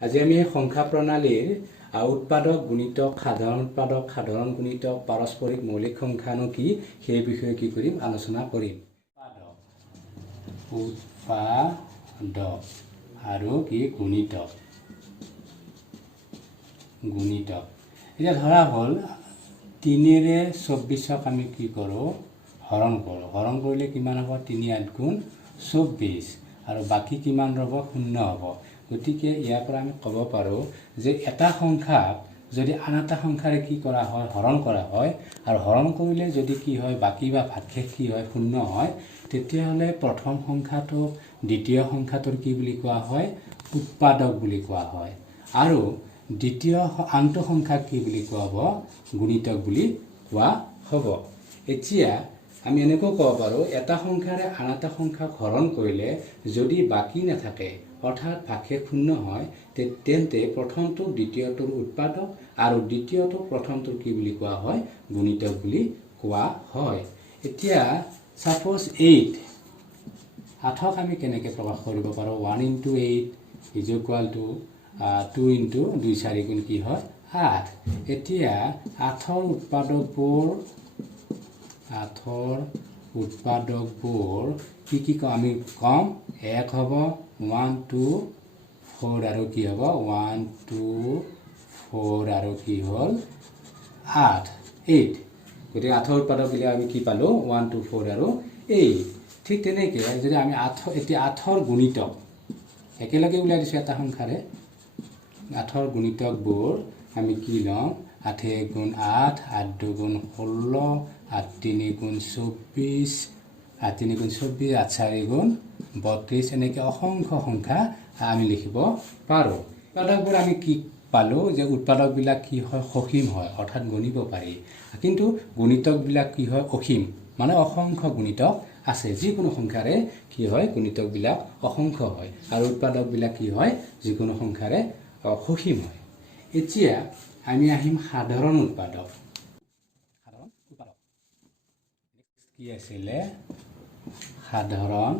আজি আমি সংখ্যা প্ৰণালীৰ উৎপাদক গুণিতক সাধাৰণ উৎপাদক সাধাৰণ গুণিতক পাৰস্পৰিক মৌলিক সংখ্যানো কি সেই বিষয়ে কি কৰিম আলোচনা কৰিম। উৎপাদক আৰু কি গুণিতক এতিয়া ধৰা হ'ল 3ৰে 24ক আমি কি কৰোঁ হৰণ কৰোঁ। হৰণ কৰিলে কিমান হ'ব 3 × 8 = 24 আৰু বাকী কিমান ৰ'ব 0 হ'ব। গতিকে ইয়াৰ পৰা আমি ক'ব পাৰোঁ যে এটা সংখ্যাক যদি আন এটা সংখ্যাৰে কি কৰা হয় হৰণ কৰা হয় আৰু হৰণ কৰিলে যদি কি হয় বাকী বা ভাগশেষ কি হয় 0 হয়, তেতিয়াহ'লে প্ৰথম সংখ্যাটোক দ্বিতীয় সংখ্যাটোৰ কি বুলি কোৱা হয় উৎপাদক বুলি কোৱা হয় আৰু দ্বিতীয় আনটো সংখ্যাক কি বুলি কোৱা হ'ব গুণিতক বুলি কোৱা হ'ব। এতিয়া আমি এনেকৈ ক'ব পাৰোঁ এটা সংখ্যাৰে আন এটা সংখ্যাক হৰণ কৰিলে যদি বাকী নাথাকে অৰ্থাৎ ভাগশেষ 0 হয় তেন্তে প্ৰথমটোক দ্বিতীয়টোৰ উৎপাদক আৰু দ্বিতীয়টোক প্ৰথমটোৰ কি বুলি কোৱা হয় গুণিতক বুলি কোৱা হয়। এতিয়া সাপোজ 8ক আমি কেনেকৈ প্ৰকাশ কৰিব পাৰোঁ 1 × 8 = 2 × 2 4 গুণ কি হয় 8। এতিয়া 8ৰ উৎপাদকবোৰ কি আমি কম 1 হ'ব 1 2 4 আৰু কি হ'ব 1 2 4 আৰু কি হ'ল 8 গতিকে 8ৰ উৎপাদকবিলাক আমি কি পালোঁ 1 2 4 আৰু 8। ঠিক তেনেকৈ যদি আমি এতিয়া 8ৰ গুণিতক একেলগে উলিয়াই দিছোঁ এটা সংখ্যাৰে 8ৰ গুণিতকবোৰ আমি কি লওঁ 8 × 1 = 8 8 2 × 16 8 3 × 24 8 3 × 24 8 4 × 32 এনেকৈ অসংখ্য সংখ্যা আমি লিখিব পাৰোঁ। উৎপাদকবোৰ আমি কি পালোঁ যে উৎপাদকবিলাক কি হয় সসীম হয় অৰ্থাৎ গণিব পাৰি, কিন্তু গুণিতকবিলাক কি হয় অসীম মানে অসংখ্য গুণিতক আছে। যিকোনো সংখ্যাৰে কি হয় গুণিতকবিলাক অসংখ্য হয় আৰু উৎপাদকবিলাক কি হয় যিকোনো সংখ্যাৰে সসীম হয়। এতিয়া আমি আহিম সাধাৰণ উৎপাদক। কি আছিলে সাধাৰণ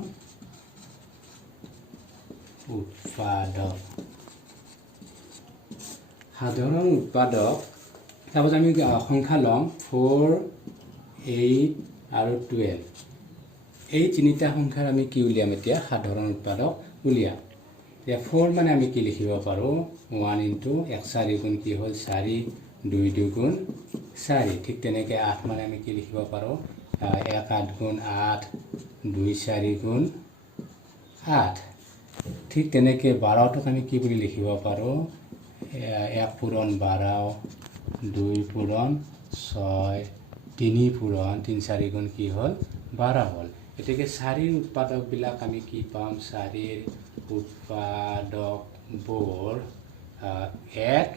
উৎপাদক তাৰপাছত আমি সংখ্যা লওঁ 4 8 আৰু 12। এই তিনিটা সংখ্যাৰ আমি কি উলিয়াম এতিয়া সাধাৰণ উৎপাদক উলিয়াম। এতিয়া 4 মানে আমি কি লিখিব পাৰোঁ 1 × 1 4 গুণ কি হ'ল 4 2 2 গুণ 4। ঠিক তেনেকৈ 8 মানে আমি কি লিখিব পাৰোঁ 1 8 গুণ 8 2 4 গুণ 8। ঠিক তেনেকৈ 12টোক আমি কি বুলি লিখিব পাৰোঁ 1 পূৰণ 12 2 পূৰণ 6 3 পূৰণ 3 4 গুণ কি হ'ল 12 হ'ল। গতিকে 4ৰ উৎপাদকবিলাক আমি কি পাম 4ৰ উৎপাদকবোৰ 1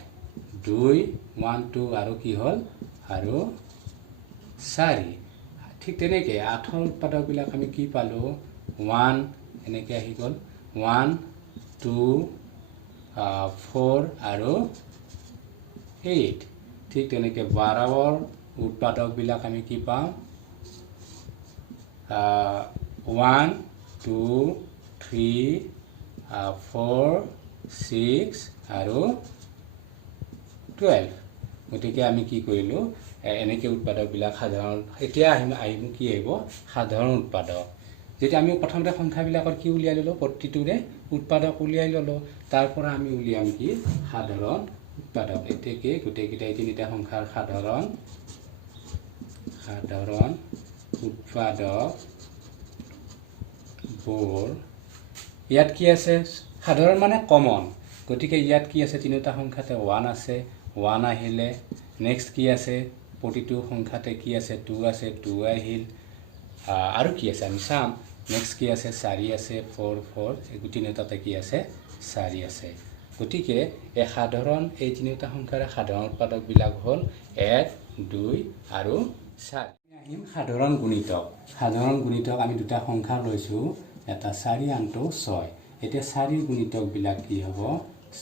2 1 2 আৰু কি হ'ল আৰু 4। ঠিক তেনেকৈ 8ৰ উৎপাদকবিলাক আমি কি পালোঁ 1 এনেকৈ আহি গ'ল 1 2 4 আৰু 8। ঠিক তেনেকৈ 12ৰ উৎপাদকবিলাক আমি কি পাম 1 2 3 4 6 আৰু 12। গতিকে আমি কি কৰিলোঁ এনেকৈ উৎপাদকবিলাক সাধাৰণ। এতিয়া আহিম কি আহিব সাধাৰণ উৎপাদক। যেতিয়া আমি প্ৰথমতে সংখ্যাবিলাকৰ কি উলিয়াই ল'লোঁ প্ৰতিটোৰে উৎপাদক উলিয়াই ল'লোঁ, তাৰ পৰা আমি উলিয়াম কি সাধাৰণ উৎপাদক। এতিয়া গোটেইকেইটাই তিনিটা সংখ্যাৰ সাধাৰণ উৎপাদকবোৰ ইয়াত কি আছে সাধাৰণ মানে কমন। গতিকে ইয়াত কি আছে তিনিটা সংখ্যাতে 1 আছে 1 আহিলে। নেক্সট কি আছে প্ৰতিটো সংখ্যাতে কি আছে 2 আছে 2 আহিল আৰু কি আছে আমি চাম। নেক্সট কি আছে 4 আছে 4 4 এই তিনিটাতে কি আছে 4 আছে। গতিকে এই তিনিটা সংখ্যাৰ সাধাৰণ উৎপাদকবিলাক হ'ল 1 2 আৰু 4। আহিম সাধাৰণ গুণিতক। সাধাৰণ গুণিতক আমি দুটা সংখ্যা লৈছোঁ, এটা 4 আনটো 6। এতিয়া 4ৰ গুণিতকবিলাক কি হ'ব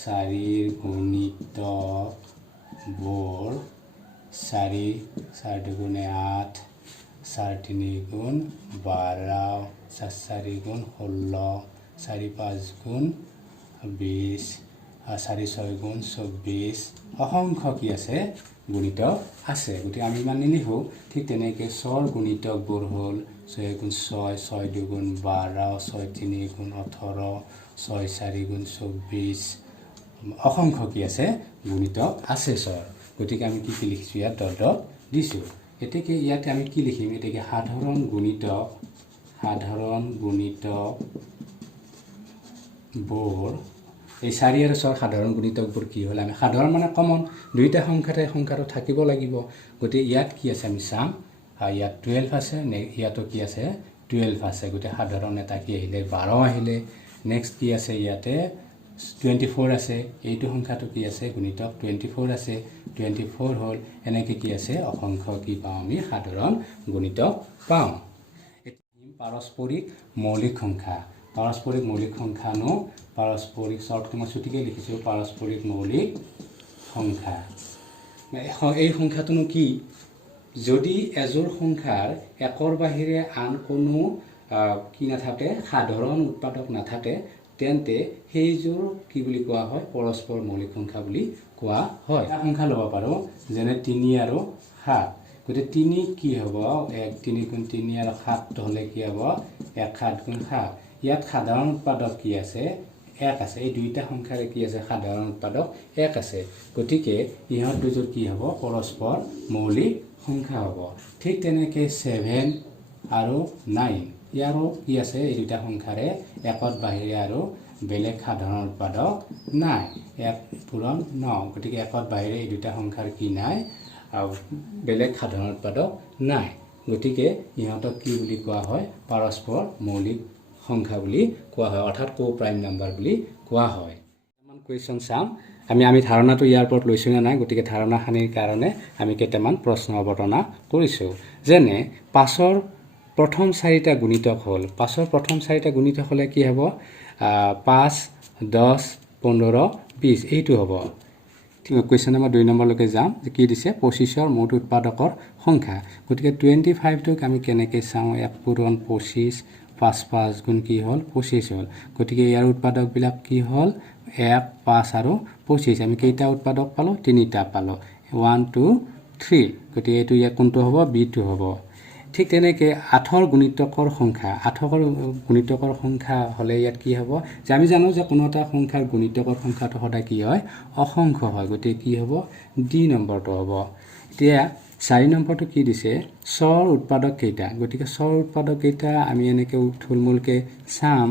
4ৰ গুণিতকবোৰ 4 4 2 গুণ 8 4 3 গুণ 12 4 4 গুণ 16 4 5 গুণ 20 4 6 গুণ 24 অসংখ্য কি আছে গুণিতক আছে গতিকে আমি ইমান নিলিখোঁ ঠিক তেনেকৈ ছৰ গুণিতকবোৰ হ'ল 6 গুণ 6 6 2 গুণ 12 6 3 গুণ 18 6 4 গুণ 24 অসংখ্য কি আছে গুণিতক আছে ছৰ গতিকে আমি কি লিখিছোঁ ইয়াত ডট ডট দিছোঁ এতেকে ইয়াতে আমি কি লিখিম এতেকে সাধাৰণ গুণিতক বোৰ এই 4 আৰু 6 সাধাৰণ গুণিতকবোৰ কি হ'ল আমি সাধাৰণ মানে কমন দুইটা সংখ্যাটো থাকিব লাগিব গতিকে ইয়াত কি আছে আমি চাম ইয়াত 12 আছে ইয়াতো কি আছে 12 আছে গতিকে সাধাৰণ এটা কি আহিলে 12 আহিলে নেক্সট কি আছে ইয়াতে 24 আছে এইটো সংখ্যাটো কি আছে গুণিতক 24 আছে 24 হ'ল এনেকৈ কি আছে অসংখ্য কি পাওঁ আমি সাধাৰণ গুণিতক পাওঁ পাৰস্পৰিক মৌলিক সংখ্যা নো পাৰস্পৰিক শৰ্টটো মই ছুটিকৈ লিখিছোঁ পাৰস্পৰিক মৌলিক সংখ্যা এই সংখ্যাটোনো কি যদি এযোৰ সংখ্যাৰ একৰ বাহিৰে আন কোনো কি নাথাকে সাধাৰণ উৎপাদক নাথাকে তেন্তে সেইযোৰ কি বুলি কোৱা হয় পৰস্পৰ মৌলিক সংখ্যা বুলি কোৱা হয় সংখ্যা ল'ব পাৰোঁ যেনে 3 আৰু 7 গতিকে 3 কি হ'ব 1 3 গুণ 3 আৰু 7 হ'লে কি হ'ব 1 7 গুণ 7 ইয়াত সাধাৰণ উৎপাদক কি আছে 1 আছে এই দুইটা সংখ্যাৰে কি আছে সাধাৰণ উৎপাদক 1 আছে গতিকে ইহঁত দুযোৰ কি হ'ব পৰস্পৰ মৌলিক সংখ্যা হ'ব ঠিক তেনেকৈ 7 আৰু 9 ইয়াৰো কি আছে এই দুটা সংখ্যাৰে একত বাহিৰে আৰু বেলেগ সাধাৰণ উৎপাদক নাই 1 পূৰণ 9 গতিকে একত বাহিৰে এই দুটা সংখ্যাৰ কি নাই আৰু বেলেগ সাধাৰণ উৎপাদক নাই গতিকে ইহঁতক কি বুলি কোৱা হয় পৰস্পৰ মৌলিক সংখ্যা বুলি কোৱা হয় অৰ্থাৎ কো প্ৰাইম নাম্বাৰ বুলি কোৱা হয় কেইটামান কুৱেশ্যন চাম আমি ধাৰণাটো ইয়াৰ ওপৰত লৈছোঁ নে নাই গতিকে ধাৰণাখিনিৰ কাৰণে আমি কেইটামান প্ৰশ্ন অৱতাৰণা কৰিছোঁ যেনে 5ৰ প্ৰথম 4টা গুণিতক হ'ল 5ৰ প্ৰথম 4টা গুণিতক হ'লে কি হ'ব 5 10 15 20 এইটো হ'ব কুৱেশ্যন নম্বৰ 2 নম্বৰলৈকে যাম যে কি দিছে 25ৰ মুঠ উৎপাদকৰ সংখ্যা গতিকে 25টোক আমি কেনেকৈ চাওঁ 1 পূৰণ 25 5 5 গুণ কি হ'ল 25 হ'ল গতিকে ইয়াৰ উৎপাদকবিলাক কি হ'ল 1 5 আৰু 25 আমি কেইটা উৎপাদক পালোঁ 3টা পালোঁ 1 2 3 গতিকে এইটো ইয়াত কোনটো হ'ব b2 হ'ব ঠিক তেনেকৈ 8ৰ গুণিতকৰ সংখ্যা হ'লে ইয়াত কি হ'ব যে আমি জানো যে কোনো এটা সংখ্যাৰ গুণিতকৰ সংখ্যাটো সদায় কি হয় অসংখ্য হয় গতিকে কি হ'ব ডি নম্বৰটো হ'ব এতিয়া 4 নম্বৰটো কি দিছে ছৰ উৎপাদক কেইটা গতিকে ছৰ উৎপাদক কেইটা আমি এনেকৈ থুলমূলকৈ চাম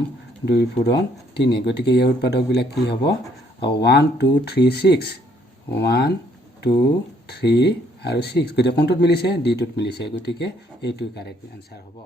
2 পূৰণ 3 গতিকে ইয়াৰ উৎপাদকবিলাক কি হ'ব 1 2 3 6 1 2 3 আৰু 6 গতিকে কোনটোত মিলিছে ডিটোত মিলিছে গতিকে এইটো কাৰেক্ট আনসাৰ হ'ব